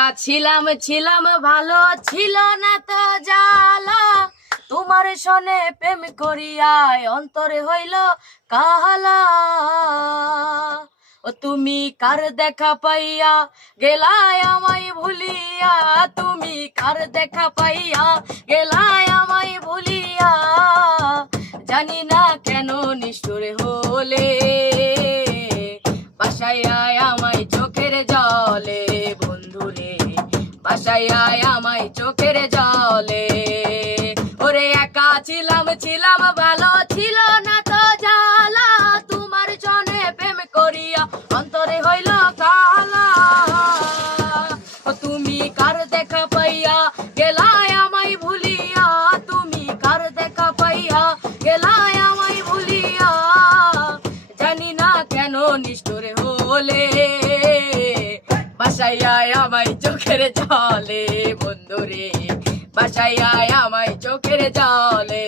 একা ছিলাম ছিলাম ভালো ছিল না তো জ্বালা, তোমার সনে প্রেম করিয়ায় অন্তরে হইল কাহালা। ও তুমি কার দেখা পাইয়া গেলায় আমায় ভুলিয়া, তুমি কার দেখা পাইয়া গেলায় আমায় ভুলিয়া, জানি না কেন নিষ্ঠুর হলে, বাসায় আয় আমায় চোখের জলে বন্ধুরে, বাসায় আয় আমায় চোখের জলে। ওরে একা ছিলাম ছিলাম ভালো ছিল না তো জ্বালা, তোমার জনে প্রেম করিয়া অন্তরে হইল কালা। ও তুমি কার দেখা পাইয়া গেলায় আমায় ভুলিয়া, তুমি কার দেখা পাইয়া গেলায় আমায় ভুলিয়া, জানি না কেন নিষ্ঠুর হলে, বাসায় আয় আমায় চোখের জলে বন্ধুরে, বাসায় আয় আমায় চোখের জলে।